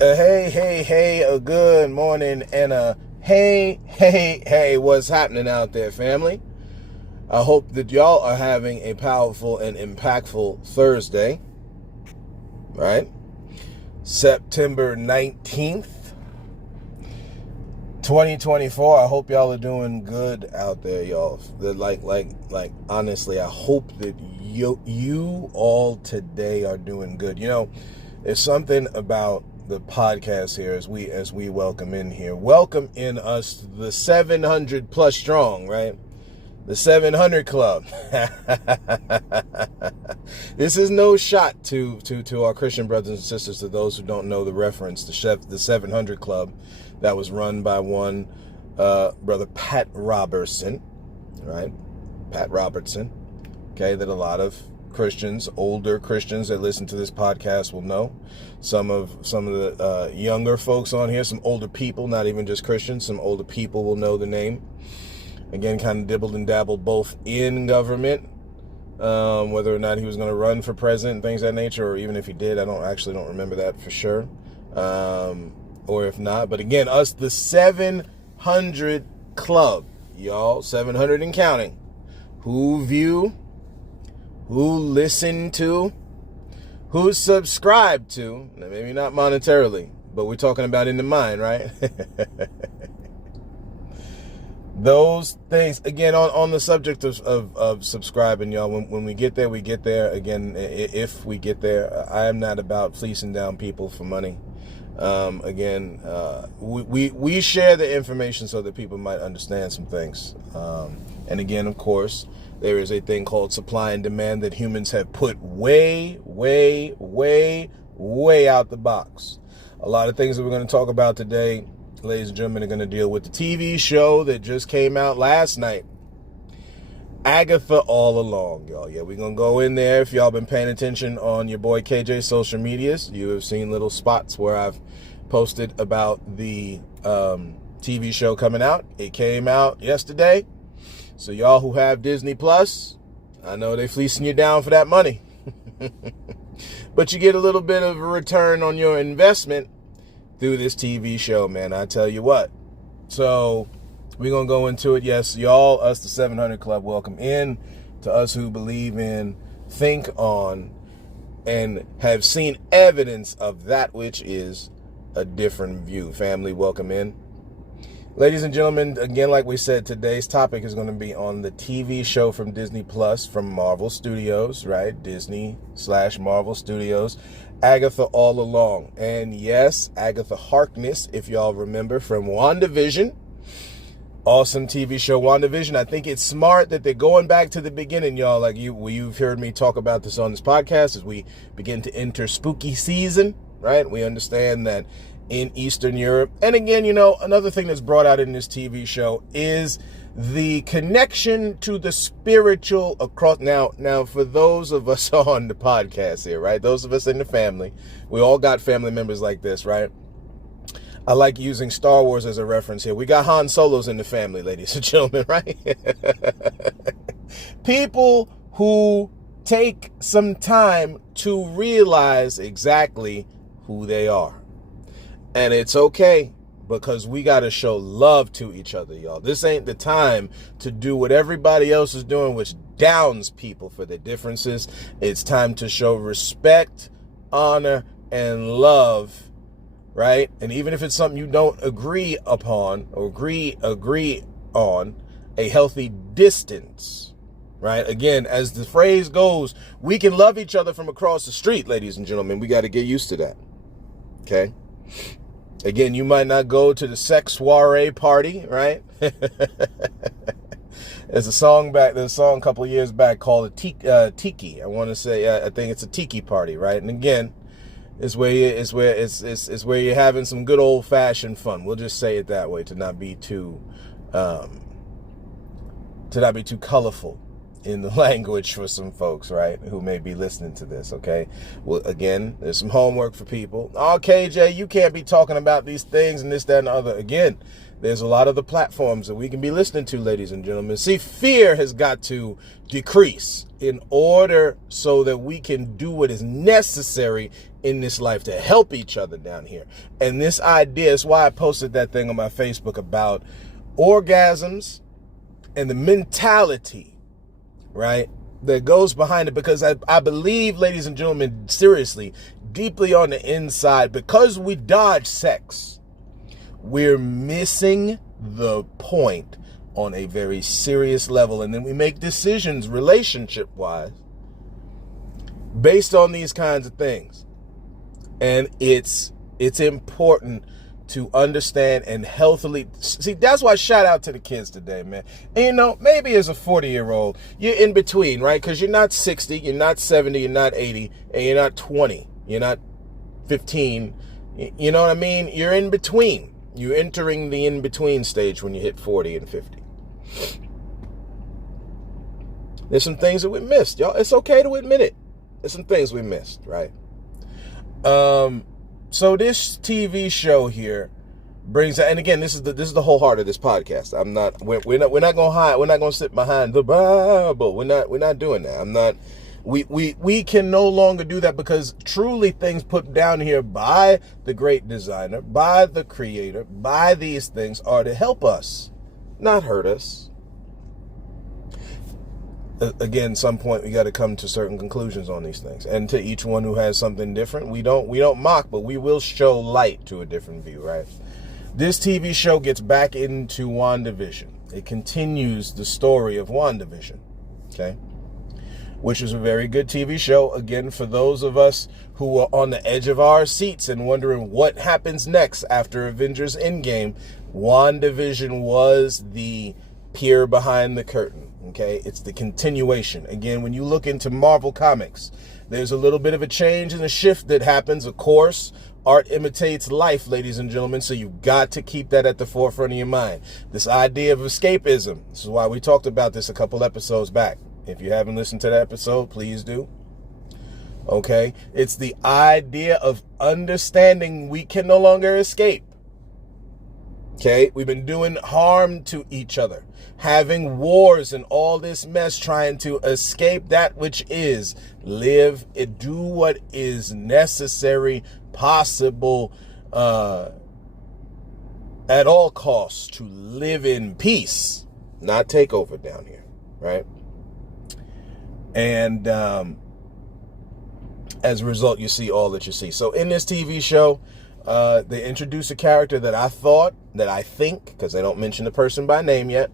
Hey, a good morning and a hey, what's happening out there, family? I hope that y'all are having a powerful and impactful Thursday, right? September 19th, 2024. I hope y'all are doing good out there, y'all. Like, honestly, I hope that you all today are doing good. You know, there's something about the podcast here as we welcome in us, the 700 plus strong, right? The 700 club. This is no shot to our Christian brothers and sisters, to those who don't know the reference, the 700 club that was run by one brother Pat Robertson, right? Pat Robertson, okay, that a lot of Christians, older Christians that listen to this podcast will know. Some of the younger folks on here, some older people, not even just Christians, some older people will know the name. Again, kind of dibbled and dabbled both in government, whether or not he was going to run for president and things of that nature, or even if he did, I don't remember that for sure, or if not. But again, us, the 700 club, y'all, 700 and counting, who view, who listen to, who subscribe to, maybe not monetarily, but we're talking about in the mind, right? Those things, again, on the subject of subscribing, y'all, when we get there, we get there. Again, if we get there, I am not about fleecing down people for money. We share the information so that people might understand some things. And again, of course, there is a thing called supply and demand that humans have put way out the box. A lot of things that we're going to talk about today, ladies and gentlemen, are going to deal with the TV show that just came out last night, Agatha All Along, y'all. Yeah, we're going to go in there. If y'all been paying attention on your boy KJ's social medias, you have seen little spots where I've posted about the TV show coming out. It came out yesterday. So y'all who have Disney Plus, I know they fleecing you down for that money. But you get a little bit of a return on your investment through this TV show, man. I tell you what. So we're going to go into it. Yes, y'all, us, the 700 Club, welcome in to us who believe in, think on, and have seen evidence of that which is a different view. Family, welcome in. Ladies and gentlemen, again, like we said, today's topic is going to be on the TV show from Disney Plus, from Marvel Studios, right? Disney/Marvel Studios, Agatha All Along. And yes, Agatha Harkness, if y'all remember from WandaVision. Awesome TV show, WandaVision. I think it's smart that they're going back to the beginning, y'all. Like you've heard me talk about this on this podcast as we begin to enter spooky season, right? We understand that in Eastern Europe. And again, you know, another thing that's brought out in this TV show is the connection to the spiritual across. Now, for those of us on the podcast here, right? Those of us in the family, we all got family members like this, right? I like using Star Wars as a reference here. We got Han Solos in the family, ladies and gentlemen, right? People who take some time to realize exactly who they are. And it's okay, because we got to show love to each other, y'all. This ain't the time to do what everybody else is doing, which downs people for their differences. It's time to show respect, honor, and love, right? And even if it's something you don't agree upon or agree on, a healthy distance, right? Again, as the phrase goes, we can love each other from across the street, ladies and gentlemen. We got to get used to that, okay? Again, you might not go to the sex soiree party, right? There's a song a couple of years back called Tiki. I want to say, I think it's a Tiki party, right? And again, it's where you're having some good old fashioned fun. We'll just say it that way to not be too colorful in the language for some folks, right, who may be listening to this, okay? Well, again, there's some homework for people. Oh, KJ, you can't be talking about these things and this, that, and the other. Again, there's a lot of the platforms that we can be listening to, ladies and gentlemen. See, fear has got to decrease in order so that we can do what is necessary in this life to help each other down here. And this idea is why I posted that thing on my Facebook about orgasms and the mentality, right, that goes behind it. Because I believe, ladies and gentlemen, seriously, deeply on the inside, because we dodge sex, we're missing the point on a very serious level. And then we make decisions relationship-wise based on these kinds of things. And it's important to understand and healthily see. That's why shout out to the kids today, man. And you know, maybe as a 40-year-old, you're in between, right? Because you're not 60, you're not 70, you're not 80, and you're not 20, you're not 15. You know what I mean? You're in between. You're entering the in-between stage when you hit 40 and 50. There's some things that we missed, y'all. It's okay to admit it. There's some things we missed, right? So this TV show here brings, and again, this is the whole heart of this podcast. We're not gonna hide. We're not gonna sit behind the Bible. We're not doing that. We can no longer do that, because truly things put down here by the great designer, by the creator, by these things are to help us, not hurt us. Again, some point we got to come to certain conclusions on these things, and to each one who has something different, we don't mock, but we will show light to a different view, right? This TV show gets back into WandaVision. It continues the story of WandaVision, okay? Which is a very good TV show. Again, for those of us who are on the edge of our seats and wondering what happens next after Avengers Endgame, WandaVision was the peer behind the curtain. Okay, it's the continuation. Again, when you look into Marvel Comics, there's a little bit of a change and a shift that happens. Of course, art imitates life, ladies and gentlemen, so you've got to keep that at the forefront of your mind. This idea of escapism, this is why we talked about this a couple episodes back. If you haven't listened to that episode, please do. Okay, it's the idea of understanding we can no longer escape. Okay, we've been doing harm to each other, having wars and all this mess, trying to escape that which is. Live, do what is necessary, possible, at all costs, to live in peace, not take over down here, right? And as a result, you see all that you see. So in this TV show, they introduce a character that I think, because they don't mention the person by name yet,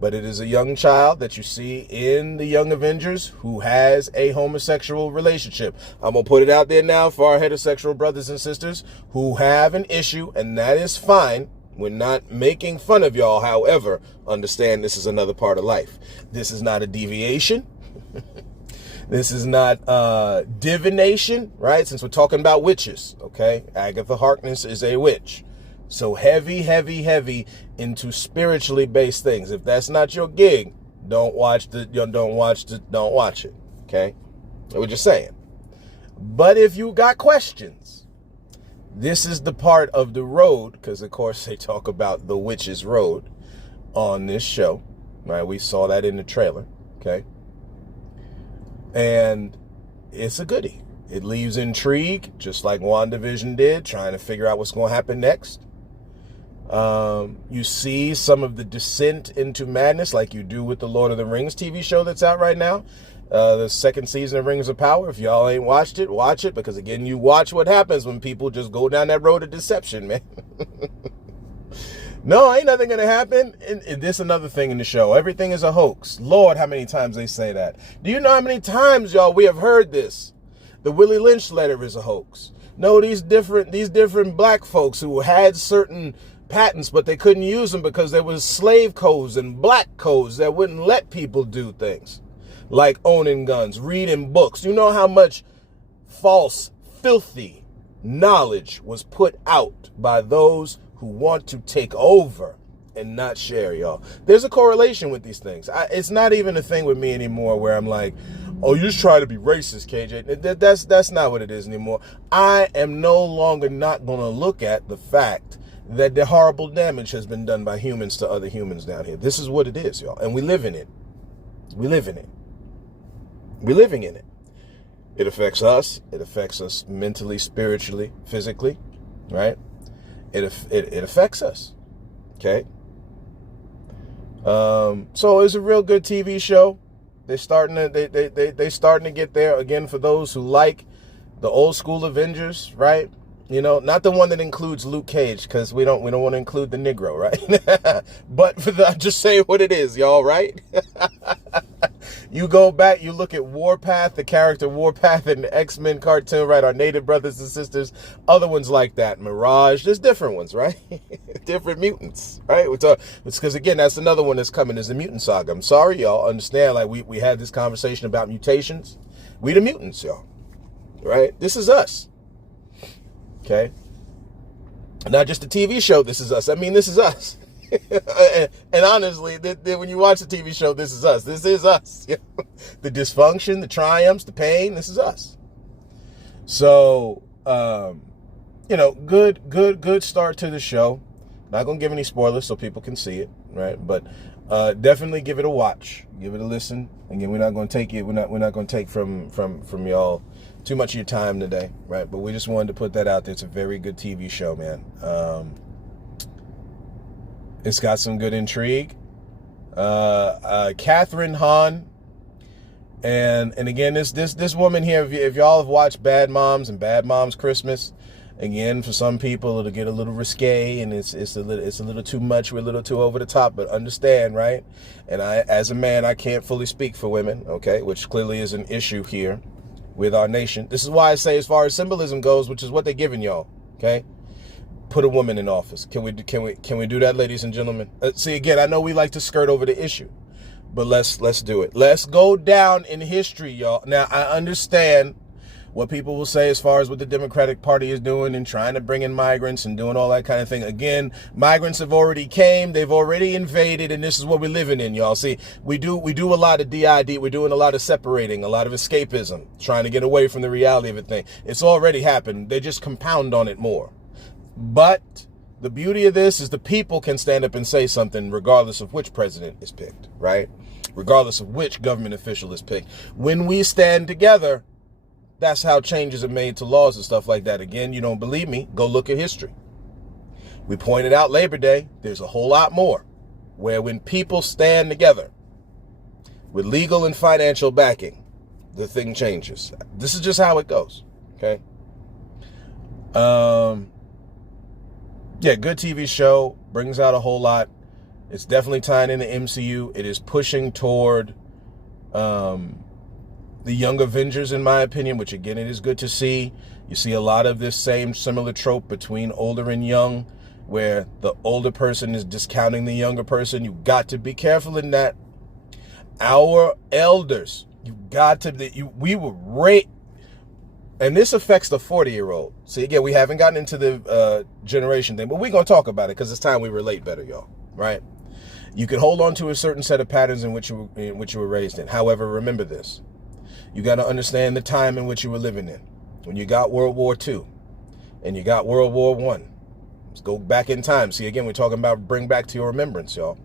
but it is a young child that you see in the Young Avengers who has a homosexual relationship. I'm going to put it out there now for our heterosexual brothers and sisters who have an issue, and that is fine. We're not making fun of y'all. However, understand this is another part of life. This is not a deviation. This is not divination, right? Since we're talking about witches, okay? Agatha Harkness is a witch. So heavy into spiritually based things. If that's not your gig, don't watch it, okay? We're just saying. But if you got questions, this is the part of the road, because of course they talk about the witch's road on this show, right? We saw that in the trailer, okay? And it's a goodie. It leaves intrigue, just like WandaVision did, trying to figure out what's going to happen next. You see some of the descent into madness, like you do with the Lord of the Rings TV show that's out right now. The second season of Rings of Power. If y'all ain't watched it, watch it, because again, you watch what happens when people just go down that road of deception, man. No, ain't nothing gonna happen. And this another thing in the show. Everything is a hoax. Lord, how many times they say that? Do you know how many times, y'all, we have heard this? The Willie Lynch letter is a hoax. No, these different black folks who had certain patents, but they couldn't use them because there was slave codes and black codes that wouldn't let people do things like owning guns, reading books. You know how much false, filthy knowledge was put out by those who want to take over and not share, y'all. There's a correlation with these things. It's not even a thing with me anymore where I'm like, oh, you just try to be racist, KJ. That's not what it is anymore. I am no longer not going to look at the fact that the horrible damage has been done by humans to other humans down here. This is what it is, y'all. And we live in it. We live in it. We're living in it. It affects us. It affects us mentally, spiritually, physically, right? It affects us. Okay. So it's a real good TV show. They're starting to they starting to get there again. For those who like the old school Avengers, right? You know, not the one that includes Luke Cage, because we don't want to include the Negro, right? But for the, just say what it is, y'all, right? You go back, you look at Warpath, the character Warpath in the X-Men cartoon, right? Our native brothers and sisters, other ones like that, Mirage, there's different ones, right? Different mutants, right? It's because, again, that's another one that's coming, is the mutant saga. I'm sorry, y'all, understand, like we had this conversation about mutations. We the mutants, y'all, right? This is us, okay? Not just a TV show, this is us. I mean, this is us. And honestly, when you watch the TV show, this is us. This is us. The dysfunction, the triumphs, the pain, this is us. So, you know, good start to the show. Not going to give any spoilers so people can see it, right? But definitely give it a watch. Give it a listen. Again, we're not going to take it. We're not going to take from y'all too much of your time today, right? But we just wanted to put that out there. It's a very good TV show, man. It's got some good intrigue. Catherine Hahn, and again, this woman here. If y'all have watched Bad Moms and Bad Moms Christmas, again, for some people it'll get a little risque and it's a little too much. We're a little too over the top. But understand, right? And I, as a man, I can't fully speak for women, okay? Which clearly is an issue here with our nation. This is why I say, as far as symbolism goes, which is what they're giving y'all, okay? Put a woman in office. Can we do that, ladies and gentlemen? See, again, I know we like to skirt over the issue, but let's do it. Let's go down in history, y'all. Now, I understand what people will say as far as what the Democratic Party is doing and trying to bring in migrants and doing all that kind of thing. Again, migrants have already came, they've already invaded, and this is what we're living in, y'all. See, we do a lot of DID, we're doing a lot of separating, a lot of escapism, trying to get away from the reality of a thing. It's already happened. They just compound on it more. But the beauty of this is the people can stand up and say something regardless of which president is picked, right? Regardless of which government official is picked. When we stand together, that's how changes are made to laws and stuff like that. Again, you don't believe me? Go look at history. We pointed out Labor Day. There's a whole lot more where when people stand together with legal and financial backing, the thing changes. This is just how it goes, okay? Yeah, good TV show, brings out a whole lot. It's definitely tying into MCU. It is pushing toward the young Avengers, in my opinion, which, again, it is good to see. You see a lot of this same similar trope between older and young, where the older person is discounting the younger person. You got to be careful in that. Our elders, you got to, we were raised. And this affects the 40-year-old. See, again, we haven't gotten into the generation thing, but we're going to talk about it because it's time we relate better, y'all, right? You can hold on to a certain set of patterns in which you were raised in. However, remember this. You got to understand the time in which you were living in. When you got World War II and you got World War I. Let's go back in time. See, again, we're talking about bring back to your remembrance, y'all.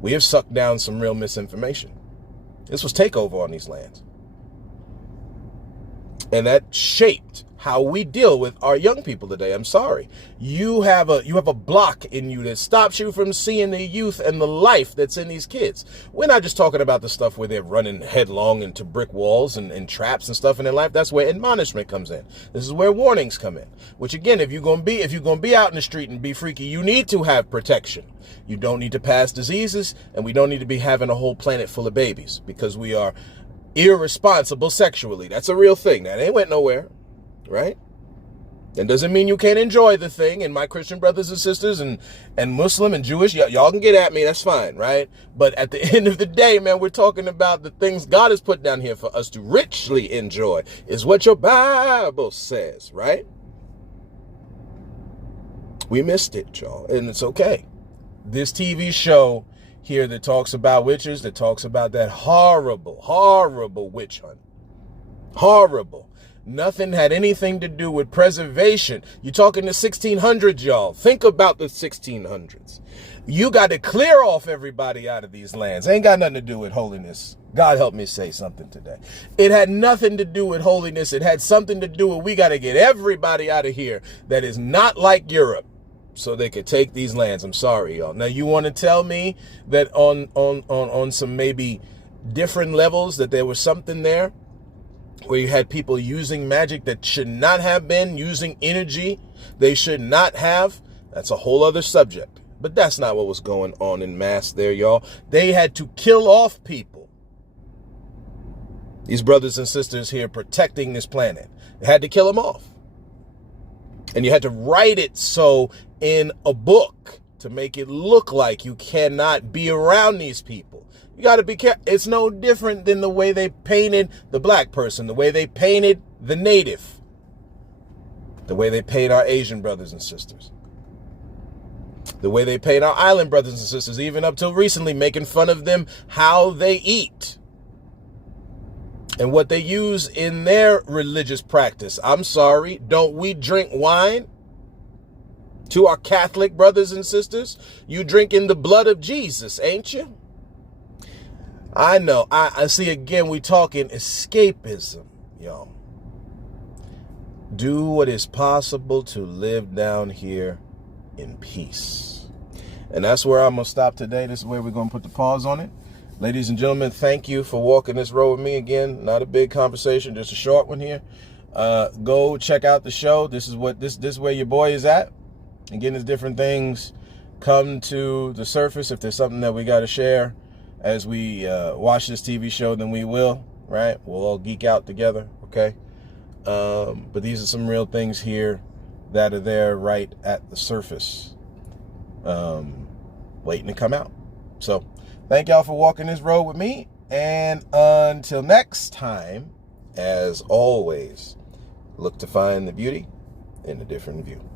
We have sucked down some real misinformation. This was takeover on these lands. And that shaped how we deal with our young people today. I'm sorry. You have a block in you that stops you from seeing the youth and the life that's in these kids. We're not just talking about the stuff where they're running headlong into brick walls and traps and stuff in their life. That's where admonishment comes in. This is where warnings come in. Which, again, if you're gonna be out in the street and be freaky, you need to have protection. You don't need to pass diseases, and we don't need to be having a whole planet full of babies because we are irresponsible sexually. That's a real thing. That ain't went nowhere, right? That doesn't mean you can't enjoy the thing. And my Christian brothers and sisters and Muslim and Jewish, y'all can get at me. That's fine, right? But at the end of the day, man, we're talking about the things God has put down here for us to richly enjoy, is what your Bible says, right? We missed it, y'all, and it's okay. This TV show here that talks about witches, that talks about that horrible, horrible witch hunt. Horrible. Nothing had anything to do with preservation. You're talking the 1600s, y'all. Think about the 1600s. You got to clear off everybody out of these lands. Ain't got nothing to do with holiness. God help me say something today. It had nothing to do with holiness. It had something to do with we got to get everybody out of here that is not like Europe so they could take these lands. I'm sorry, y'all. Now, you want to tell me that on some maybe different levels that there was something there where you had people using magic that should not have been, using energy they should not have? That's a whole other subject. But that's not what was going on in mass there, y'all. They had to kill off people. These brothers and sisters here protecting this planet. They had to kill them off. And you had to write it so in a book to make it look like you cannot be around these people. You got to be careful. It's no different than the way they painted the black person, the way they painted the native, the way they paint our Asian brothers and sisters, the way they paint our island brothers and sisters, even up till recently, making fun of them, how they eat and what they use in their religious practice. I'm sorry, don't we drink wine? To our Catholic brothers and sisters, you drinking the blood of Jesus, ain't you? I know. I see, again, we talking escapism, y'all. Do what is possible to live down here in peace. And that's where I'm going to stop today. This is where we're going to put the pause on it. Ladies and gentlemen, thank you for walking this road with me again. Not a big conversation, just a short one here. Go check out the show. This is where your boy is at. Again, as different things come to the surface, if there's something that we got to share as we watch this TV show, then we will, right? We'll all geek out together, okay? But these are some real things here that are there right at the surface, waiting to come out. So thank y'all for walking this road with me. And until next time, as always, look to find the beauty in a different view.